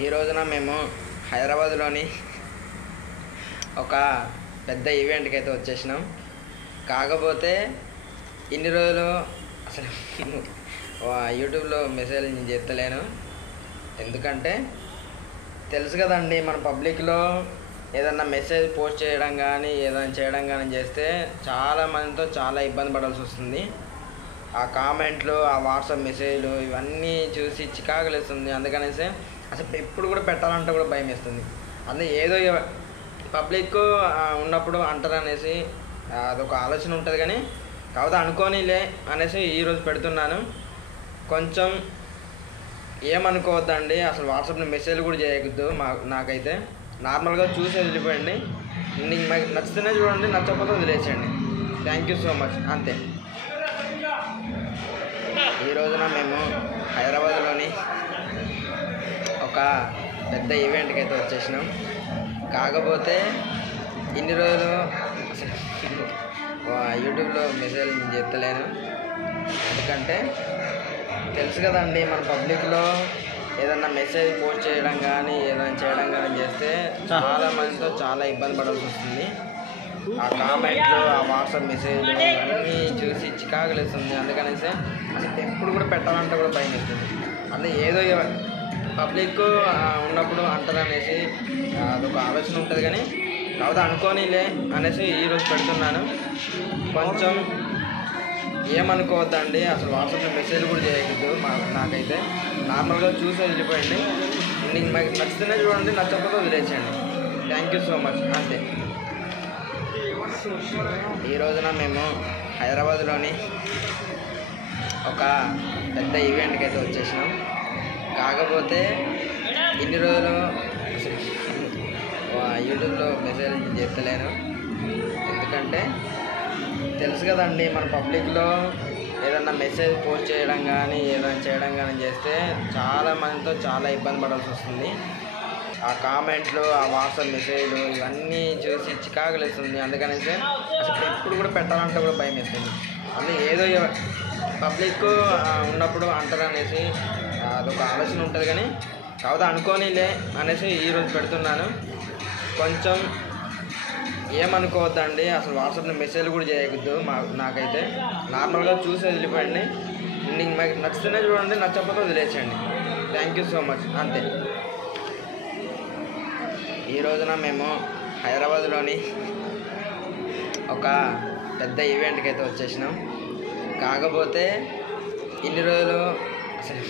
ఈ రోజున మేము హైదరాబాద్లోని ఒక పెద్ద ఈవెంట్కి అయితే వచ్చేసినాం. కాకపోతే ఇన్ని రోజులు అసలు యూట్యూబ్లో మెసేజ్ నేను చేస్తలేను. ఎందుకంటే తెలుసు కదండి, మన పబ్లిక్లో ఏదన్నా మెసేజ్ పోస్ట్ చేయడం కానీ ఏదైనా చేయడం కానీ చేస్తే చాలా మందితో చాలా ఇబ్బంది పడాల్సి వస్తుంది. ఆ కామెంట్లు, ఆ వాట్సాప్ మెసేజ్లు ఇవన్నీ చూసి చికాకులు వేస్తుంది. అందుకనేసి అసలు ఎప్పుడు కూడా పెట్టాలంటే కూడా భయం వేస్తుంది. అందుకే ఏదో పబ్లిక్ ఉన్నప్పుడు అంటారనేసి అదొక ఆలోచన ఉంటుంది. కానీ కాకపోతే అనుకోనిలే అనేసి ఈరోజు పెడుతున్నాను. కొంచెం ఏమనుకోవద్దండి, అసలు వాట్సాప్లో మెసేజ్లు కూడా చేయవద్దు. నాకైతే నార్మల్గా చూసి వెళ్ళిపోయండి. మీకు నచ్చితేనే చూడండి, నచ్చకపోతే వదిలేసేయండి. Thank you so much. అంతే. ఈ రోజున మేము హైదరాబాద్లోని ఒక పెద్ద ఈవెంట్కి అయితే వచ్చేసినాం. కాకపోతే ఇన్ని రోజులు అసలు యూట్యూబ్లో మెసేజ్ నేను చెప్తలేను. ఎందుకంటే తెలుసు కదండి, మన పబ్లిక్లో ఏదన్నా మెసేజ్ పోస్ట్ చేయడం కానీ ఏదైనా చేయడం కానీ చేస్తే చాలా మందితో చాలా ఇబ్బంది పడాల్సి వస్తుంది. ఆ కామెంట్లు, ఆ వాట్సాప్ మెసేజ్లు అన్నీ చూసి చికాకులు వేస్తుంది. అందుకనేసి అసలు ఎప్పుడు కూడా పెట్టాలంటే కూడా భయం వేస్తుంది. అందుకే ఏదో పబ్లిక్ ఉన్నప్పుడు అంటారనేసి అదొక ఆలోచన ఉంటుంది. కానీ కాకపోతే అనుకోనిలే అనేసి ఈరోజు పెడుతున్నాను. కొంచెం ఏమనుకోవద్దండి, అసలు వాట్సాప్లో మెసేజ్ కూడా చేయవద్దు. నాకైతే నార్మల్గా చూసి వెళ్ళిపోయండి. మీకు నచ్చితేనే చూడండి, నచ్చకపోతే వదిలేసేయండి. Thank you so much. అంతే. ఈ రోజున మేము హైదరాబాద్లోని ఒక పెద్ద ఈవెంట్కి అయితే వచ్చేసినాం. కాకపోతే ఇన్ని రోజులు అసలు యూట్యూబ్లో మెసేజ్ నేను చెప్తలేను. ఎందుకంటే తెలుసు కదండి, మన పబ్లిక్లో ఏదన్నా మెసేజ్ పోస్ట్ చేయడం కానీ ఏదైనా చేయడం కానీ చేస్తే చాలా మందితో చాలా ఇబ్బంది పడాల్సి వస్తుంది. ఆ కామెంట్లు, ఆ వాట్సాప్ మెసేజ్లు ఇవన్నీ చూసి చికాకులు వేస్తుంది. అందుకనేసి అసలు ఎప్పుడు కూడా పెట్టాలంటే కూడా భయం వేస్తుంది. అందుకే ఏదో పబ్లిక్ ఉన్నప్పుడు అంటారనేసి అదొక ఆలోచన ఉంటుంది. కానీ కాకపోతే అనుకోనిలే అనేసి ఈరోజు పెడుతున్నాను. కొంచెం ఏమనుకోవద్దండి, అసలు వాట్సాప్లో మెసేజ్లు కూడా చేయవద్దు. నాకైతే నార్మల్గా చూసి వెళ్ళిపోయండి. మీకు నచ్చితేనే చూడండి, నచ్చకపోతే వదిలేసేయండి. Thank you so much. అంతే. ఈ రోజున మేము హైదరాబాద్లోని ఒక పెద్ద ఈవెంట్కి అయితే వచ్చేసినాం. కాకపోతే ఇన్ని రోజులు అసలు